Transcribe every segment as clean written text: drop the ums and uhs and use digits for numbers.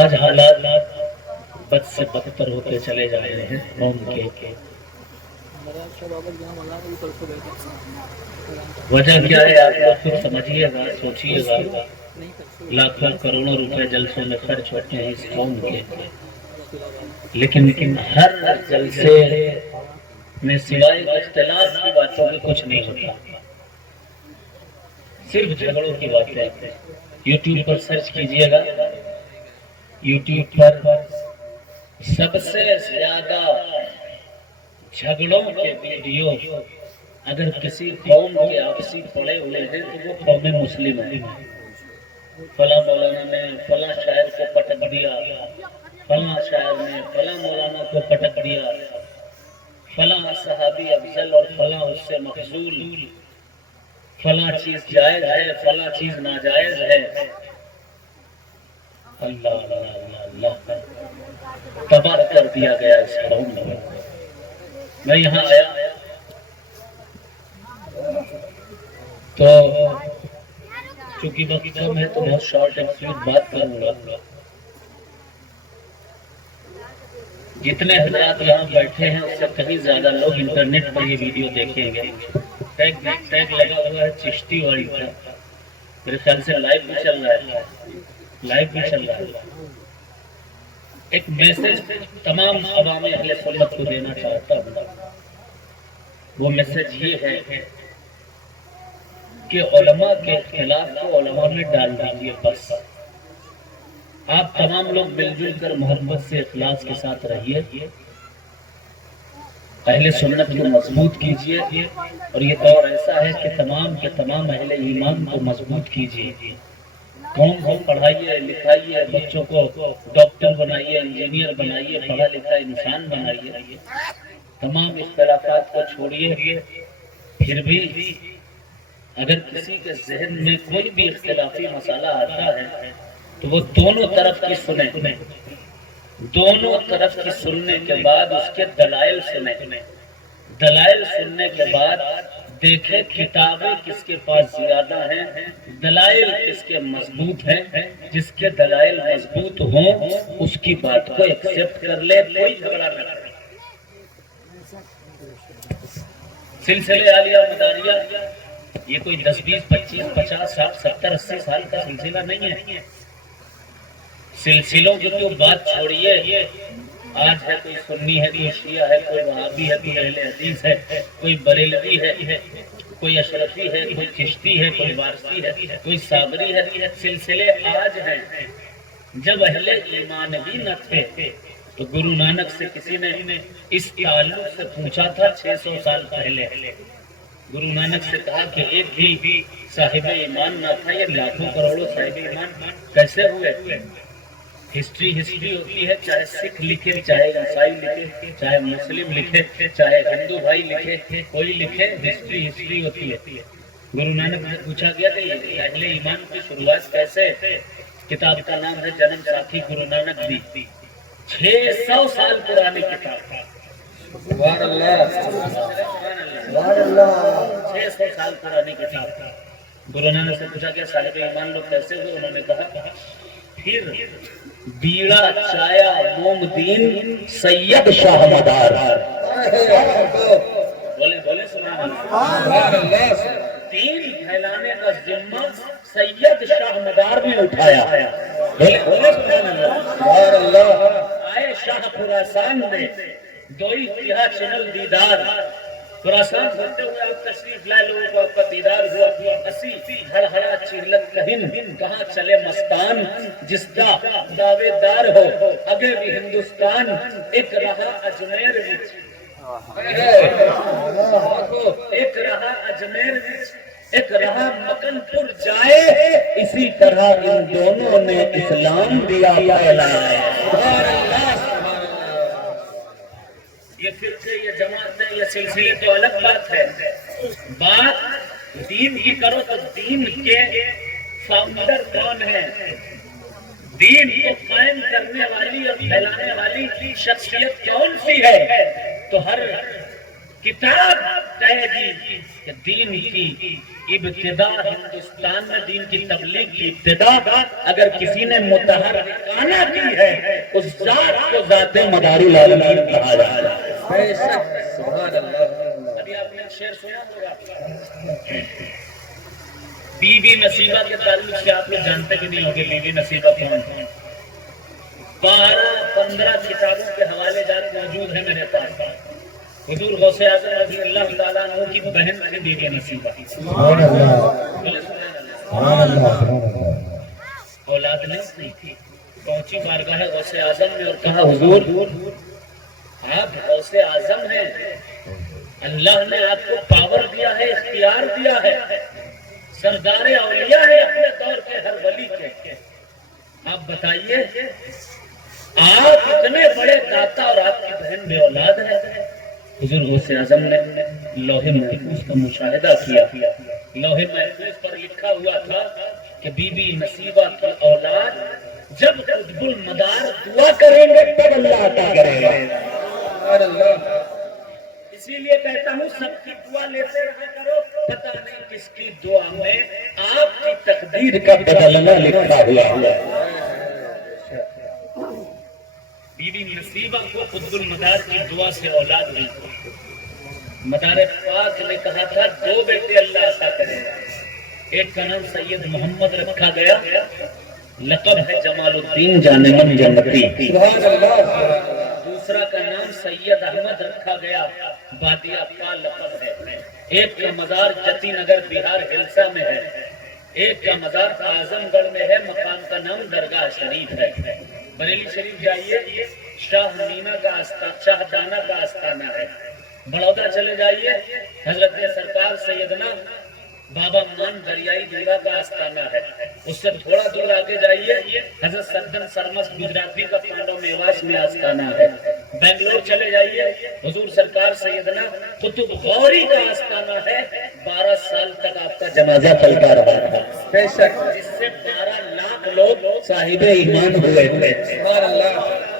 آج حالات بد سے بدتر ہوتے چلے جا رہے ہیں قوم کے. وجہ کیا ہے آپ لوگ خود سمجھیے گا، سوچیے گا. لاکھوں کروڑوں روپے جلسوں میں خرچ ہوتے ہیں اس قوم کے، لیکن ہر جلسے میں سوائے اختلاف کی باتوں میں کچھ نہیں ہوتا، صرف جھگڑوں کی باتیں. یوٹیوب پر سرچ کیجئے گا، یوٹیوب پر سب سے زیادہ جھگڑوں کے ویڈیو اگر کسی قوم کے آپسی پڑے ہوئے ہیں تو وہ قوم مسلم ہے. فلاں مولانا نے فلاں شاعر کو پٹک دیا، فلاں شاعر نے فلاں مولانا کو پٹک دیا، فلاں صحابی افضل اور فلاں اس سے مفضول، فلاں چیز جائز ہے فلاں چیز ناجائز ہے. اللہ اللہ اللہ اللہ، تباہ کر دیا گیا اس قوم کو. میں یہاں آیا تو چونکہ وقت کم ہے تو بہت شارٹ اینڈ سویٹ بات کروں گا. جتنے حضرات یہاں بیٹھے ہیں اس سے کہیں زیادہ لوگ انٹرنیٹ پر یہ ویڈیو دیکھیں گے. ٹیگ لگا ہوا ہے چشتی والی کا، میرے خیال سے لائیو بھی چل رہا ہے، لائیو بھی چل رہا ہے. ایک میسج تمام عوام اہل سنت کو دینا چاہتا ہوں. وہ میسج یہ ہے کہ علماء کے اختلاف کو علماء میں ڈال دیجیے. بس آپ تمام لوگ مل جل کر محبت سے اخلاص کے ساتھ رہیے، اہل سنت کو مضبوط کیجیے. اور یہ دور ایسا ہے کہ تمام کے تمام اہل ایمان کو مضبوط کیجیے. قوم کو پڑھائیے لکھائیے، بچوں کو ڈاکٹر بنائیے، انجینئر بنائیے، پڑھا لکھا انسان بنائیے. تمام اختلافات کو چھوڑیے. پھر بھی اگر کسی کے ذہن میں کوئی بھی اختلافی مسئلہ آتا ہے تو وہ دونوں طرف کی سنیں، دونوں طرف کی سننے کے بعد اس کے دلائل سنیں. دلائل سننے کے بعد دیکھیں کتابیں کس کے پاس زیادہ ہیں، دلائل کس کے مضبوط ہیں. جس کے دلائل مضبوط ہوں اس کی بات کو ایکسپٹ کر لے، کوئی جھگڑا نہ کرے. سلسلے عالیہ مداریہ یہ کوئی 10 20 25 50 60 70 80 سال کا سلسلہ نہیں ہے. سلسلوں کی تو بات چھوڑیے. آج ہے کوئی سنی ہے، کوئی شیعہ ہے، کوئی وہابی ہے، کوئی اہل حدیث ہے، کوئی بریلوی ہے، کوئی اشرفی ہے، کوئی چشتی ہے، کوئی وارثی ہے، کوئی صابری ہے. سلسلے آج ہیں. جب اہل ایمان بھی نہ تھے تو گرو نانک سے کسی نے اس تعلق سے پوچھا تھا 600 سال پہلے. گرو نانک سے کہا کہ ایک بھی صاحب ایمان نہ تھا، یہ لاکھوں کروڑوں صاحب ایمان کیسے ہوئے؟ ہسٹری ہوتی ہے، چاہے سکھ لکھے، چاہے عیسائی لکھے، چاہے مسلم لکھے، چاہے ہندو بھائی لکھے، کوئی لکھے، ہسٹری ہوتی ہے. گرو نانک سے پوچھا گیا کہ اہل ایمان کی شروعات کیسے؟ کتاب کا نام ہے جنم ساتھی گرو نانک دی. 600 سال پرانی کتاب. 600 سال پرانی کتاب. گرو نانک سے پوچھا کہ صاحب ایمان لوگ کیسے ہوئے؟ انہوں نے کہا پھر بیڑا چایا موم دین سید شاہ مدار. بولے سبحان اللہ. دین پھیلانے کا ذمہ سید شاہ مدار نے اٹھایا. بولے سبحان اللہ. آئے شاہ خراسان میں دوئی تہا چنل دیدار. خراسان ہوتے ہوئے آپ تشریف لائے، لوگوں کو آپ کا دیدار ہوا. اسی ہر ہرا چیلت کہن کہاں چلے مستان، جس دا دعوے دار ہو اگے بھی ہندوستان. ایک رہا اجمیر وچ، ایک رہا اجمیر وچ، ایک رہا مکن پور جائے. اسی طرح ان دونوں نے اسلام دیا پھیلایا. یہ فرقے، یہ جماعتیں، یہ سلسلے تو الگ بات ہے. بات دین کی کرو تو دین کے فاؤنڈر کون ہیں؟ دین کو قائم کرنے والی اور پھیلانے والی شخصیت کون سی ہے؟ تو ہر کتاب طے کی کہ دین کی ابتدا ہندوستان میں دین کی تبلیغ کی ابتدا اگر کسی نے متحرکانہ کی ہے اس ذات کو ذات مداری العالمین کہا جاتا ہے۔ سبحان اللہ۔ ابھی آپ نے شعر سنا ہوگا بی بی نصیبہ کے تعلق سے، آپ لوگ جانتے بھی نہیں ہوگے بی بی نصیبہ کون؟ 12-15 کتابوں کے حوالے جات موجود ہیں میرے پاس۔ حضور غوث اعظم رضی اللہ تعالیٰ عنہ کی بہن تھی بی بی نصیبہ۔ سبحان اللہ۔ اولاد نہیں تھی، پہنچی بارگاہ غوث اعظم میں اور کہا حضور آپ غوث اعظم ہیں، اللہ نے آپ کو پاور دیا ہے، اختیار دیا ہے، سردار اولیاء ہے اپنے دور کے ہر ولی کے، آپ بتائیے آپ اتنے بڑے داتا اور آپ کی بہن بے اولاد ہے۔ حضور غوث اعظم نے لوح محفوظ کا مشاہدہ کیا، لوح محفوظ پر لکھا ہوا تھا کہ بی بی نصیبہ کی اولاد جب قطب المدار دعا کریں گے تب اللہ عطا کرے گا۔ اسی لیے کہتا ہوں سب کی دعا لیتے رہا کرو، پتہ نہیں کس کی دعا میں آپ کی تقدیر کا بدلنا لکھا ہوا ہے۔ بی بی نصیبہ کو قطب المدار کی دعا سے اولاد ہوئی۔ مدار پاک نے کہا تھا 2 بیٹے اللہ عطا کرے گا، ایک کا نام سید محمد رکھا گیا، لقب ہے جمال الدین جان من جنتی، دوسرا کا نام سید احمد رکھا گیا، بادیہ کا لقب ہے، ایک کا مزار جتی نگر بہار ہلسا میں ہے، ایک کا مزار اعظم گڑھ میں ہے، مقام کا نام درگاہ شریف ہے۔ بریلی شریف جائیے شاہ مینا کا شاہ دانا کا آستانہ ہے، بڑودہ چلے جائیے حضرت سرکار سیدنا بابا مان دریائی دلہ کا آستانہ ہے، اس سے تھوڑا دور آگے جائیے حضرت سردن سرمس گجراتی کا پانڈو میواس میں آستانہ ہے، بنگلور چلے جائیے حضور سرکار سیدنا قطب غوری کا آستانہ ہے، 12 سال تک آپ کا جنازہ چلتا رہا تھا، بے شک جس سے 12 لاکھ لوگ صاحب ایمان ہوئے تھے۔ سبحان اللہ۔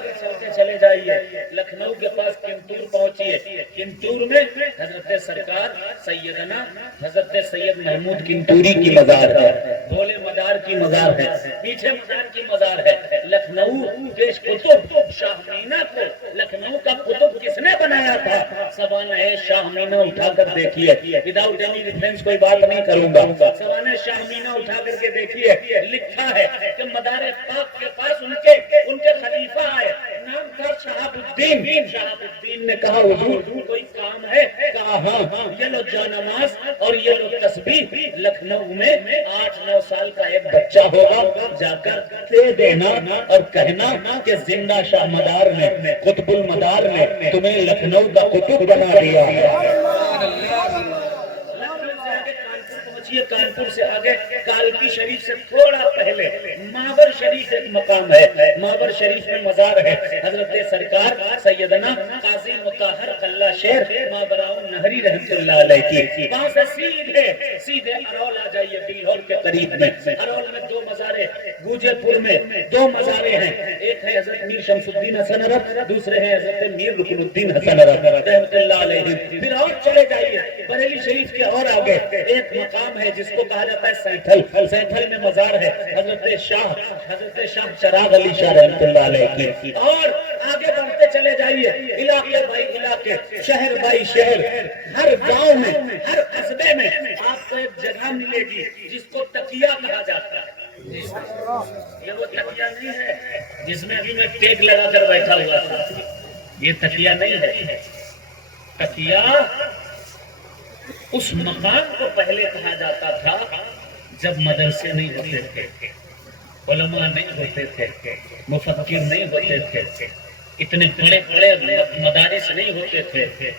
چلے جائیے لکھنؤ کے پاس کنتور پہنچیے، کنتور میں حضرت سرکار سیدنا حضرت سید محمود کنتوری کی مزار ہے، بھولے مدار کی مزار ہے، پیچھے مزار کی مزار ہے۔ لکھنؤ کے قطب شاہ مینا کو لکھنؤ کا قطب کس نے بنایا تھا؟ سوانح شاہ مینا اٹھا کر دیکھیے، وداؤٹ اینی ریفرنس کوئی بات نہیں کروں گا، سوانح شاہ مینا اٹھا کر کے دیکھیے، لکھا ہے کہ مدار پاک کے پاس ان کے خلیفہ آئے، نام تھا شہاب الدین۔ شہاب الدین نے کہا حضور کوئی کام ہے؟ کہا ہاں، یہ لو جانماز اور یہ لو تسبیح، لکھنؤ میں 8-9 سال کا ایک بچہ ہوگا، جا کر دے دینا اور کہنا کہ زندہ شاہ مدار نے قطب المدار نے تمہیں لکھنؤ کا قطب بنا دیا ہے۔ کانپور سے آگے کالکی شریف سے تھوڑا پہلے ماور شریف ایک مقام ہے، ماور شریف میں مزار ہے حضرت سرکار سیدنا قاضی مطہر اللہ شیر مابراؤ نہری رحمت اللہ علیہ کی، وہاں سے سیدھے ارول آ جائیے، بلہور کے قریب میں، ارول میں 2 مزاریں، گوجے پور میں 2 مزاریں ہیں، ایک ہے حضرت میر شمس الدین حسن عرب، دوسرے ہیں حضرت میر رکن الدین حسن عرب رحمت اللہ علیہ۔ پھر اور چلے جائیے بریلی شریف کے اور آگے ایک مقام ہے جس کو کہا جاتا ہے سینتھل، سینتھل میں مزار ہے حضرت شاہ چراغ علی شاہ رحمت اللہ علیہ کی، اور آگے بڑھتے چلے جائیے علاقے بائی علاقے، شہر بائی شہر، ہر گاؤں میں ہر قصبے میں آپ کو ایک جگہ ملے گی جس کو تقیہ کہا جاتا ہے۔ یہ وہ تقیہ نہیں ہے جس میں ابھی میں ٹیک لگا کر بیٹھا ہوا تھا، یہ تقیہ نہیں ہے، تقیہ اس مقام کو پہلے کہا جاتا تھا جب مدرسے نہیں ہوتے تھے، علماء نہیں ہوتے تھے، مفکر نہیں ہوتے تھے، اتنے بڑے بڑے مدارس نہیں ہوتے تھے،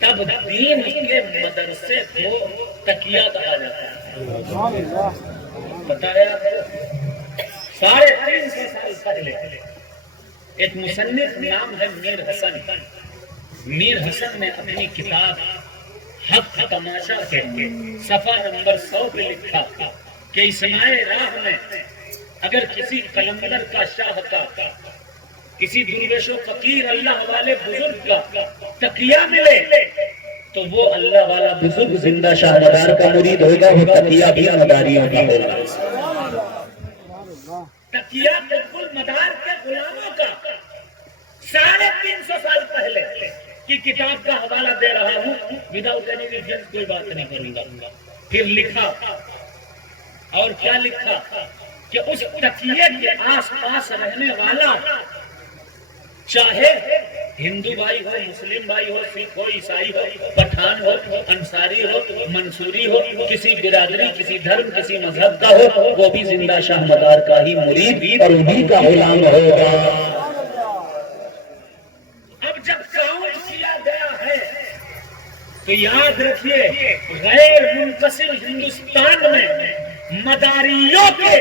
تب دین کے مدرسے کو تقیہ کہا جاتا ہے۔ بتایا 350 سال پہلے ایک مصنف نام ہے میر حسن، میر حسن نے اپنی کتاب حق تماشا کے صفحہ نمبر 100 پہ لکھا کہ اسماء راہ میں اگر کسی قلندر کا، شاہ کا، کسی درویش و فقیر اللہ والے بزرگ کا تقیہ ملے تو وہ اللہ والا بزرگ زندہ شاہ مدار کا مرید ہوگا، وہ تقیہ بھی مداریوں کا ہوگا۔ تقیہ بالکل مدار کے غلاموں کا 350 سال پہلے کی کتاب کا حوالہ دے رہا ہوں، وداؤٹ اینی ریفرنس کوئی بات نہیں کروں گا۔ پھر لکھا، اور کیا لکھا کہ اس تقیے کے آس پاس رہنے والا چاہے ہندو بھائی ہو، مسلم بھائی ہو، سکھ ہو، عیسائی ہو، پٹھان ہو، انصاری ہو، منصوری ہو، کسی برادری، کسی دھرم، کسی مذہب کا ہو، وہ بھی زندہ شاہ مدار کا ہی مرید اور انہی کا غلام ہوگا۔ اب جب کاؤنٹ کیا گیا ہے تو یاد رکھیے غیر منقسم ہندوستان میں مداریوں کے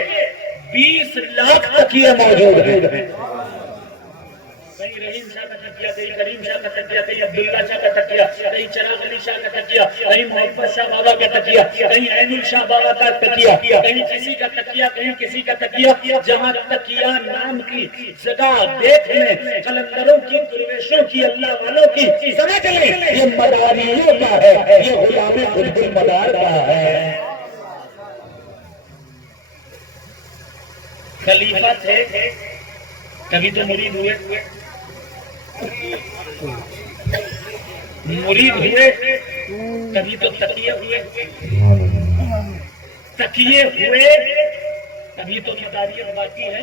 20 لاکھ تقیے موجود ہیں۔ کہیں رحیم شاہ کا تقیہ، کہیں کریم شاہ کا تقیہ، کہیں عبداللہ شاہ کا تقیہ، کہیں چراغ علی شاہ کا تقیہ، کہیں محمد شاہ بابا کا تقیہ، کہیں عین الشاہ بابا کا تقیہ، کہیں کسی کا تقیہ، کہیں کسی کا تقیہ۔ جہاں تقیہ نام کی جگہ دیکھ لیں، قلندروں کی، درویشوں کی، اللہ والوں کی، سمجھ لیں یہ مداریوں کا ہے، یہ غلام عبد المدار کا ہے۔ خلیفہ تھے، کبھی تو مرید ہوئے، مرید ہوئے، کبھی تو تقیہ ہوئے، تقیہ ہوئے، کبھی تو مداریت باقی ہے۔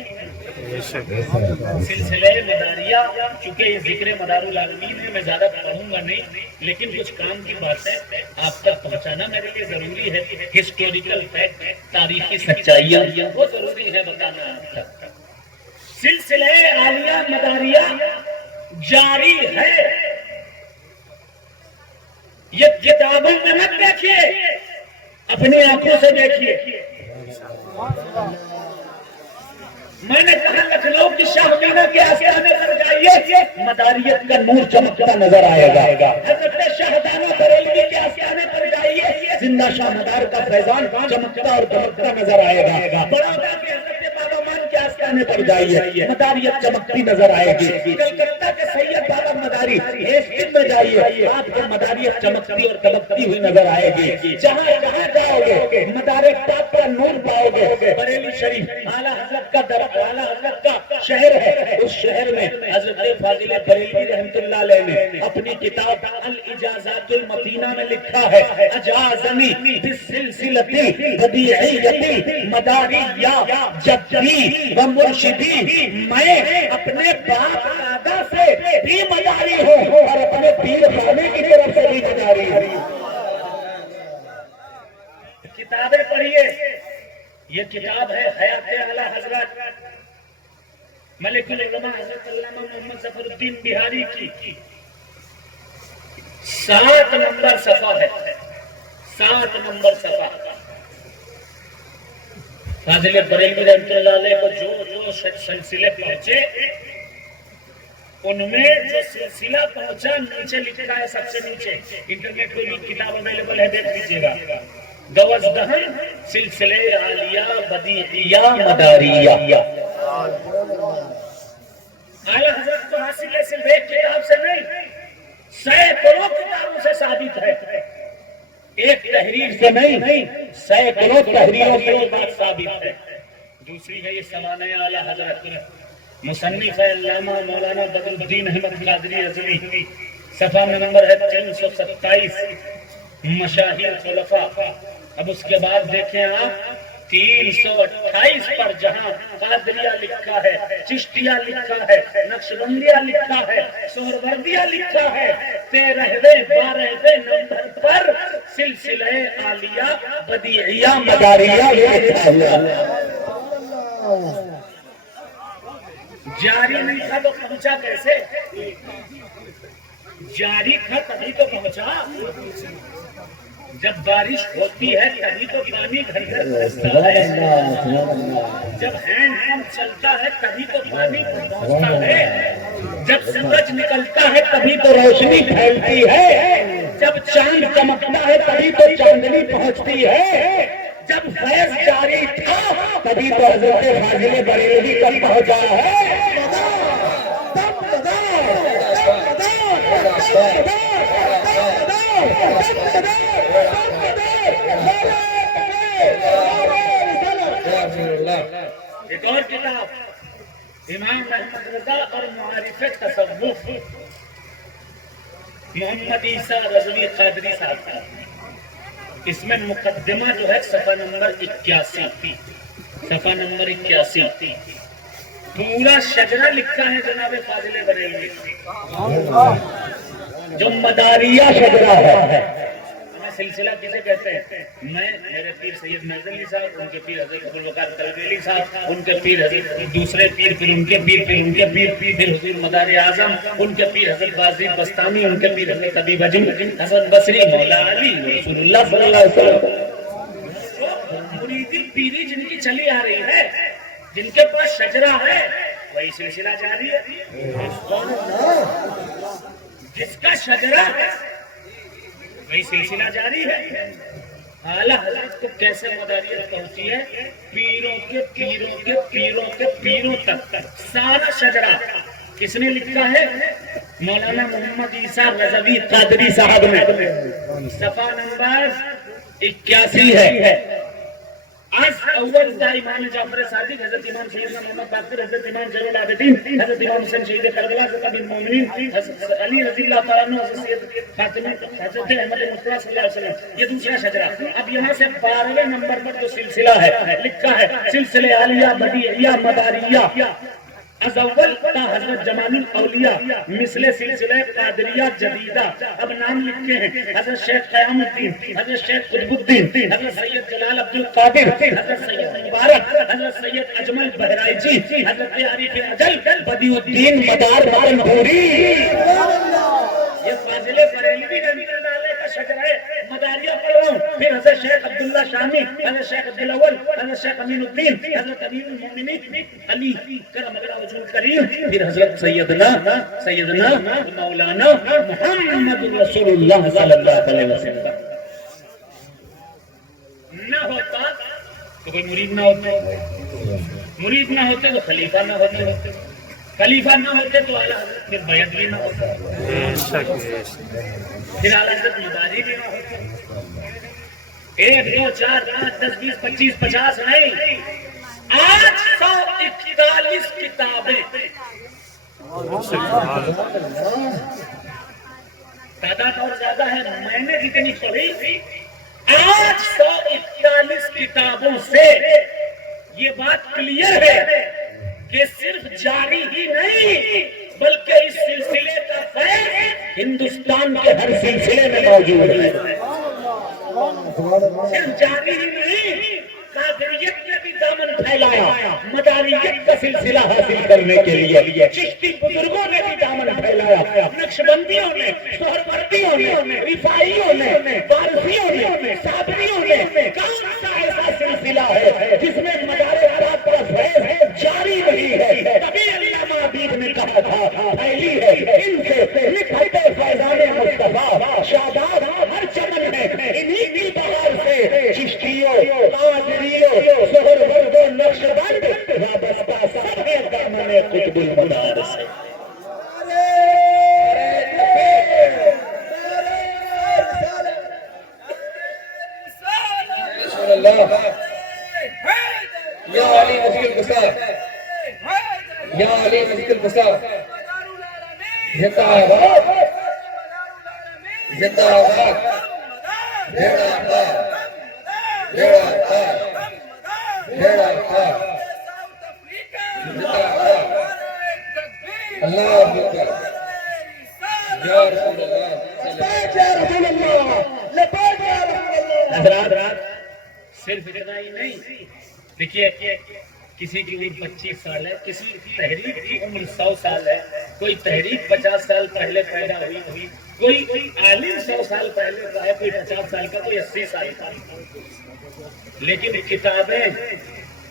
سلسلہ مداریہ، چونکہ یہ ذکر مدار العالمین ہے، میں زیادہ پڑھوں گا نہیں، لیکن کچھ کام کی باتیں آپ تک پہنچانا میرے لیے ضروری ہے۔ ہسٹوریکل فیکٹ، تاریخی سچائیاں، وہ ضروری ہے بتانا آپ تک۔ سلسلہ عالیہ مداریہ جاری ہے، یہ کتابوں میں مت دیکھیے، اپنی آنکھوں سے دیکھیے۔ میں نے کہا لکھنؤ کی شاہ مینا کے آستانے پر جائیے، مداریت کا نور چمکتا نظر آئے گا۔ حضرت شاہدانہ بریلوی کے آستانے پر جائیے، زندہ شاہ مدار کا فیضان چمکتا اور دمکتا نظر آئے گا۔ بڑودہ کے حضرت بابا مان کے آستانے پر جائیے، مداریت چمکتی نظر آئے گی۔ کلکتہ کے سید بابا مداری ہیسٹنگ میں جائیے، آپ کو مداریت چمکتی اور دمکتی ہوئی نظر آئے گی۔ جہاں جہاں جاؤ گے مدار پاک کا نور پاؤ گے۔ بریلی شریف اعلیٰ حضرت کا اعلیٰ حضرت کا شہر ہے، اس شہر میں حضرت فاضل بریلوی رحمۃ اللہ علیہ نے اپنی کتاب الاجازات المتینہ میں لکھا ہے، اجازنی بالسلسلۃ البدیعیۃ المداریہ جدی و مرشدی، میں اپنے باپ دادا سے بھی مداری ہوں اور اپنے پیر خانے کی طرف سے بھی مداری ہوں۔ کتابیں پڑھیے، یہ کتاب ہے حیات اعلیٰ حضرت ملک العلماء حضرت علامہ محمد ظفر الدین بہاری کی 7 نمبر صفحہ ہے، 7 نمبر صفحہ۔ فاضل بریلوی رحمۃ اللہ علیہ کو جو سلسلے پہنچے، ان میں جو سلسلہ پہنچا نیچے لکھا ہے، سب سے نیچے انٹرنیٹ پہ بھی کتاب اویلیبل ہے، دیکھ لیجیے گا۔ گوزدہن سلسلہ عالیہ بدیعیہ مداریہ۔ اعلیٰ حضرت کو حاصل ہے صرف ایک کتاب سے نہیں، سینکڑوں کتابوں سے ثابت ہے، ایک تحریر سے نہیں، سینکڑوں تحریروں سے یہ بات ثابت ہے۔ دوسری ہے یہ سوانح اعلیٰ حضرت، مصنف ہے علامہ مولانا بدر الدین احمد قادری ازلی، صفحہ نمبر ہے 327، مشاہیر خلفاء۔ اب اس کے بعد دیکھیں آپ 328 پر جہاں قادریہ لکھا ہے، چشتیہ لکھا ہے، نقشبندیہ لکھا ہے، سہروردیہ لکھا ہے، 13ویں 12ویں نمبر پر سلسلہ عالیہ بدیعیہ مداریہ لکھا ہوا۔ جاری نہیں تھا تو پہنچا کیسے؟ جاری تھا تبھی تو پہنچا۔ جب بارش ہوتی ہے تبھی تو پانی گھر گھر پہنچتا ہے، جب ہینڈ پمپ چلتا ہے تبھی تو پانی پہنچتا ہے، جب سورج نکلتا ہے تبھی تو روشنی پھیلتی ہے، جب چاند چمکتا ہے تبھی تو چاندنی پہنچتی ہے، جب فیض جاری تھا تبھی تو حضرت فاضل بریلوی تک پہنچا ہے۔ ایک اور کتاب امام محمد رضا اور معارف تصوف محمد عیسیٰ رضوی قادری صاحب کا، اس میں مقدمہ جو ہے صفحہ نمبر 81، صفحہ نمبر 81 پورا شجرہ لکھا ہے جناب فاضل بریلوی، جو مداریہ شجرہ ہے۔ ہمیں سلسلہ کسے کہتے ہیں؟ میں، میرے پیر سید نظر علی صاحب، ان کے پیر حضرت ابوالبکر تلویلی صاحب، ان کے پیر حضرت دوسرے پیر، پھر ان کے پیر، پھر ان کے پیر، پھر حضور مدار اعظم، ان کے پیر حضرت بازی بستانی، ان کے پیر حضرت طبیب عجم حسن بصری، مولا علی، رسول اللہ صلی اللہ علیہ وسلم۔ مریدی پیری جن کی چلی آ رہی ہے، جن کے پاس شجرہ ہے، وہی سلسلہ جاری ہے۔ جس کا شجرہ ہے وہی سلسلہ جاری ہے۔ اعلیٰ حضرت کو کیسے مداریت پہنچی ہے؟ پیروں کے پیروں کے پیروں کے پیروں تک سارا شجرہ کس نے لکھا ہے؟ مولانا محمد عیسیٰ رضوی قادری صاحب نے۔ صفحہ نمبر 81 ہے۔ از اول دا امام جعفر صادق، حضرت امام سیدنا محمد باقر، حضرت امام زین العابدین، حضرت امام حسین شہید کربلا، حضرت المومنین، حضرت علی رضی اللہ تعالیٰ عنہ، حضرت سید فاطمہ، حضرت احمد مصطفیٰ صلی اللہ علیہ وسلم۔ یہ دوسرا شجرہ۔ اب یہاں سے 12ویں نمبر پر جو سلسلہ ہے لکھا ہے سلسلہ عالیہ بدیعیہ مداریہ، از اول تا حضرت جمال الاولیاء مثل سلسلہ قادریہ جدیدہ۔ اب نام لکھے ہیں حضرت شیخ قیام الدین، حضرت شیخ قطب الدین، حضرت سید جلال عبد القادر، حضرت سید مبارک، حضرت سید اجمل بہرائچی، حضرت عارف اجل بدیع الدین مدار مدنپوری۔ یہ فاضل بریلوی رحمۃ اللہ علیہ کا شجرہ ہے۔ مداریہ پڑھ رہا ہوں، پھر حضرت شیخ عبداللہ شامی، حضرت شیخ عبدالاول، حضرت شیخ امین الدین، حضرت امیر المومنین علی کرم اللہ وجہ الکریم، پھر حضرت سیدنا مولانا محمد رسول اللہ صلی اللہ علیہ وسلم۔ نہ ہوتا تو کوئی مرید نہ ہوتے، مرید نہ ہوتے تو خلیفہ نہ ہوتے، خلیفہ نہ ہوتے تو اعلیٰ حضرت پھر بیعت بھی نہ ہوتا، پھر اعلیٰ حضرت مداری بھی نہ ہوتے۔ 1 2 4 5 10 20 25 50 نہیں، آج 141 کتابیں، تعداد اور زیادہ ہے، میں نے جتنی پڑھی، آج 141 کتابوں سے یہ بات کلیئر ہے کہ صرف جاری ہی نہیں بلکہ اس سلسلے کا فیض ہندوستان کے ہر سلسلے میں موجود ہے۔ صرف جاری ہی نہیں، قادریت نے بھی دامن پھیلایا مداریت کا سلسلہ حاصل کرنے کے لیے، چشتی بزرگوں نے بھی دامن پھیلایا، نقشبندیوں نے، سہروردیوں نے، رفاعیوں نے، وارثیوں نے، صابریوں نے۔ کون سا ایسا سلسلہ ہے جس میں مدارات کا فیض جاری نہیں ہے؟ تبھی علامہ ادیب نے کہا تھا پھیلی ہے ان سے نکھرتے فیضان مصطفیٰ، شاداب ہر چمن میں انہی کی بہار سے چشتیوں، قادریوں، سہرورد و نقشبند وابستہ سب ہے دامن قطب المدار سے۔ یا علی مسجد القصار، یا علی مسجد القصار، زندہ آباد، زندہ آباد، زندہ آباد، زندہ آباد، زندہ آباد، زندہ آباد۔ اللہ اکبر، یا رسول اللہ، حضرات صرف اتنا ہی نہیں، دیکھیے کسی کی عمر 25 سال ہے، کسی تحریک کی عمر 100 سال ہے، کوئی تحریک 50 سال پہلے پیدا ہوئی، کوئی عالم 100 سال پہلے کا ہے، کوئی 50 سال کا، کوئی 80 سال کا، لیکن کتابیں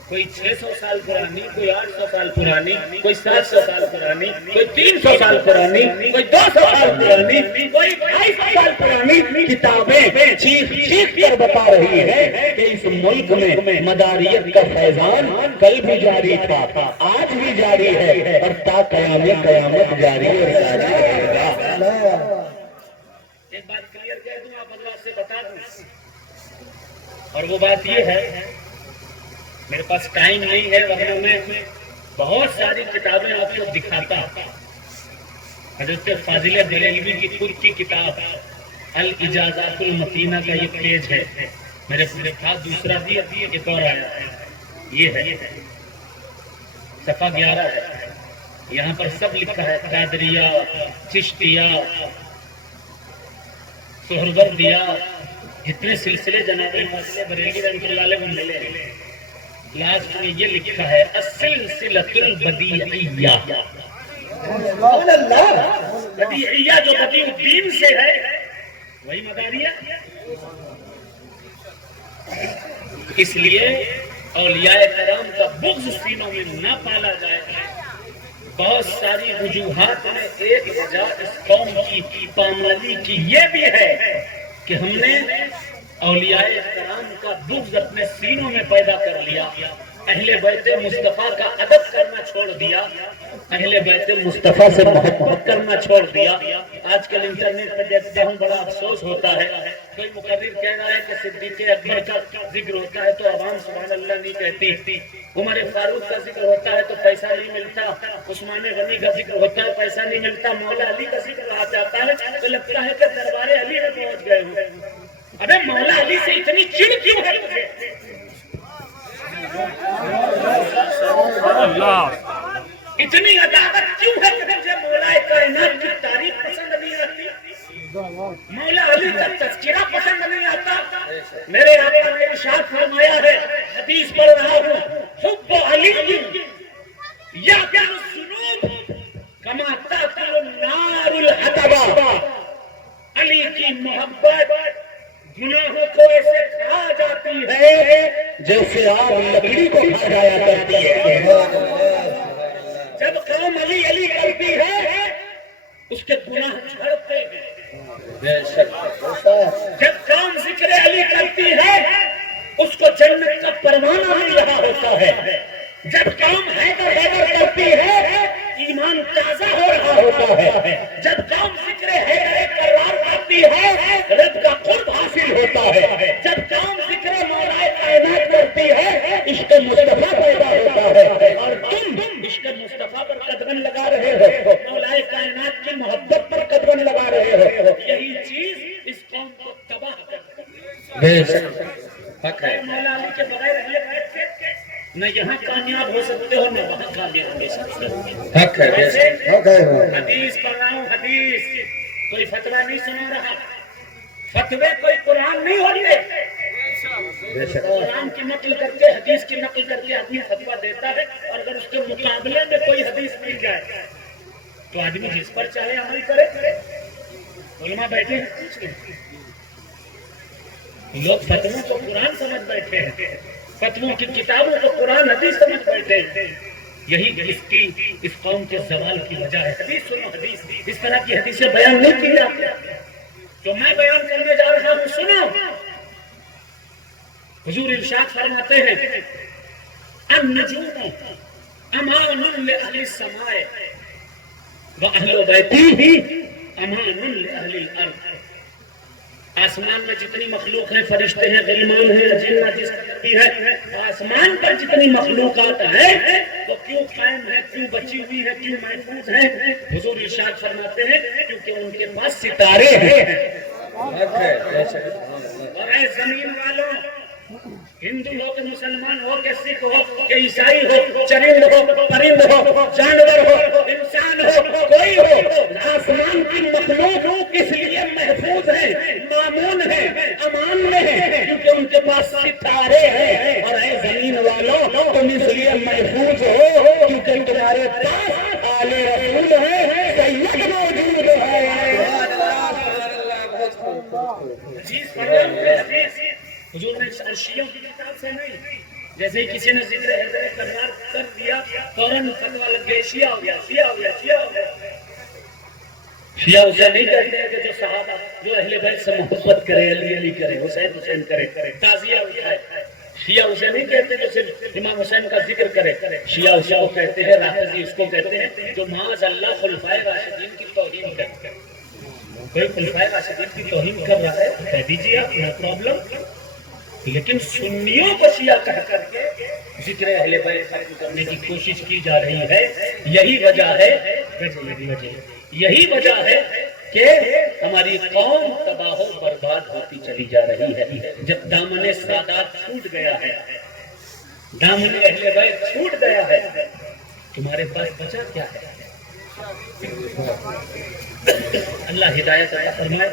کوئی 600 سال پرانی، کوئی 800 سال پرانی، کوئی 700 سال پرانی، کوئی 300 سال پرانی، کوئی 200 سال پرانی، کوئی 250 سال پرانی کتابیں چیخ کر بتا رہی ہے کہ اس ملک میں مداریت کا فیضان کل بھی جاری تھا، آج بھی جاری ہے اور تا قیامت جاری اور جاری رہے گا۔ ایک بات کلیئر کہہ دوں آپ بدلا سے بتا دوں، اور وہ بات یہ ہے، میرے پاس ٹائم نہیں ہے ورنہ میں بہت ساری کتابیں آپ کو دکھاتا۔ حضرت فاضل بریلوی کی خود کی کتاب الاجازات المتینہ کا یہ پیج ہے، میرے پاس دوسرا بھی ایک اور آیا ہے، یہ ہے صفحہ 11 ہے، یہاں پر سب لکھا ہے، قادریہ، چشتیہ، سہروردیہ، جتنے سلسلے جناب فاضل بریلوی رحمۃ اللہ علیہ کو ملے ہیں، لاسٹ میں یہ لکھا ہے السلسلۃ البدیعیہ، بدیعیہ جو بدیع الدین سے ہے وہی مداریہ۔ اس لیے اولیاء کرام کا بغض سینوں میں نہ پالا جائے۔ بہت ساری وجوہات میں ایک وجہ اس قوم کی پامالی کی یہ بھی ہے کہ ہم نے اولیاء کرام کا بغض اپنے سینوں میں پیدا کر لیا، اہل بیت مصطفیٰ کا ادب کرنا چھوڑ دیا، اہل بیت مصطفیٰ سے محبت کرنا چھوڑ دیا۔ آج کل انٹرنیٹ پہ دیکھتا ہوں، بڑا افسوس ہوتا ہے، کوئی مقرر کہہ رہا ہے کہ صدیق اکبر کا ذکر ہوتا ہے تو عوام سبحان اللہ نہیں کہتی، عمر فاروق کا ذکر ہوتا ہے تو پیسہ نہیں ملتا، عثمان غنی کا ذکر ہوتا ہے پیسہ نہیں ملتا، مولا علی کا ذکر آ جاتا ہے تو لگتا ہے کہ دربار علی میں پہنچ گئے ہوں۔ ابے مولا علی سے اتنی چڑ کیوں ہے تجھے؟ اتنی عداوت کیوں ہے کہ مجھے مولا کائنات کی تعریف پسند نہیں آتی، مولا علی کا تذکرہ پسند نہیں آتا؟ میرے آقا نے ارشاد فرمایا ہے، حدیث پڑھ رہا ہوں، حب علی یأکل الذنوب کما تأکل النار الحطب، علی کی محبت گناہوں کو ایسے کھا جاتی ہے جیسے آگ لکڑی کو کھا جایا کرتی ہے۔ جب قوم علی علی کرتی ہے اس کے گناہ جھڑتے ہیں، جب قوم ذکر علی کرتی ہے اس کو جنت کا پروانہ مل رہا ہوتا ہے، جب قوم حیدر حیدر کرتی ہے ایمان تازہ ہو رہا ہوتا ہے، جب قوم ذکر حیدر کرار کرتی ہے رب کا قرب حاصل ہوتا ہے، جب قوم ذکر مولا کائنات کرتی ہے عشق مصطفیٰ پیدا ہوتا ہے، اور تم عشق مصطفیٰ پر قدم لگا رہے ہو، مولا کائنات کی محبت پر قدم لگا رہے ہو، یہی چیز اس قوم کو تباہ کرتی ہے۔ مولا علی کے بغیر نہ یہاں کامیاب ہو سکتے ہو نہ وہاں کامیاب ہو سکتے ہو۔ حدیث پڑھ رہا ہوں، حدیث، کوئی فتویٰ نہیں سنا رہا، فتوے کوئی قرآن نہیں ہوتے، قرآن کی نقل کر کے حدیث کی نقل کر کے آدمی فتویٰ دیتا ہے، اور اگر اس کے مقابلے میں کوئی حدیث مل جائے تو آدمی جس پر چاہے عمل کرے۔ علماء بیٹھے ہیں، لوگ فتووں کو قرآن سمجھ بیٹھے ہیں، فتووں کی کتابوں کو قرآن حدیث سمجھ بیٹھے ہیں، یہی اس قوم کے زوال کی وجہ ہے۔ حدیث سنو، حدیث اس طرح کی حدیثیں بیان نہیں کی جاتی، تو میں بیان کرنے جا رہا ہوں، سنو۔ حضور ارشاد فرماتے ہیں النجوم امان لأہل السماء واہل بیتی امان لأہل الارض۔ آسمان میں جتنی مخلوق ہیں، فرشتے ہیں، غلمان ہیں، جنات جس بھی ہے، آسمان پر جتنی مخلوقات ہیں وہ کیوں قائم ہے، کیوں بچی ہوئی ہے، کیوں محفوظ ہیں؟ حضور ارشاد فرماتے ہیں کیونکہ ان کے پاس ستارے ہیں۔ اور اے زمین والوں، ہندو ہو کہ مسلمان ہو کہ سکھ ہو کہ عیسائی ہو، چرند ہو، پرند ہو، جانور ہو، انسان ہو، کوئی ہو، آسمان کی مخلوق اس لیے محفوظ ہے، مامون ہے، امان میں ہے کیونکہ ان کے پاس ستارے ہیں۔ اور اے زمین والوں، تم اس لیے محفوظ ہو کیونکہ تمہارے پاس آل رسول ہے، سید موجود ہے۔ حضور نے شیعوں کی کتاب سے نہیں، جیسے ہی کسی نے ذکر حیدر کرار کر دیا فوراً فتویٰ لگ گئے، شیعہ ہو گیا، شیعہ ہو گیا، شیعہ ہو گیا۔ شیعہ اسے نہیں کہتے ہیں کہ جو صحابہ جو اہل بیت سے محبت کرے، علی علی کرے، حسین حسین کرے، تعزیہ اٹھائے۔ شیعہ اسے نہیں کہتے جو صرف امام حسین کا ذکر کرے، شیعہ اسے کو کہتے ہیں، رافضی اس کو کہتے ہیں جو معاذ اللہ خلفائے راشدین کی توہین کرتے ہیں۔ کوئی خلفائے راشدین کی توہین کر رہا ہے کہہ دیجیے آپ، نو پرابلم، لیکن سنیوں کو شیعہ کہہ کر کے ذکر اہل بیت ختم کرنے کی کوشش کی جا رہی ہے۔ یہی وجہ ہے کہ ہماری قوم تباہ و برباد ہوتی چلی جا رہی ہے۔ جب دامن سادات چھوٹ گیا ہے، دامن اہل بیت چھوٹ گیا ہے، تمہارے پاس بچا کیا ہے؟ اللہ ہدایت عطا فرمائے۔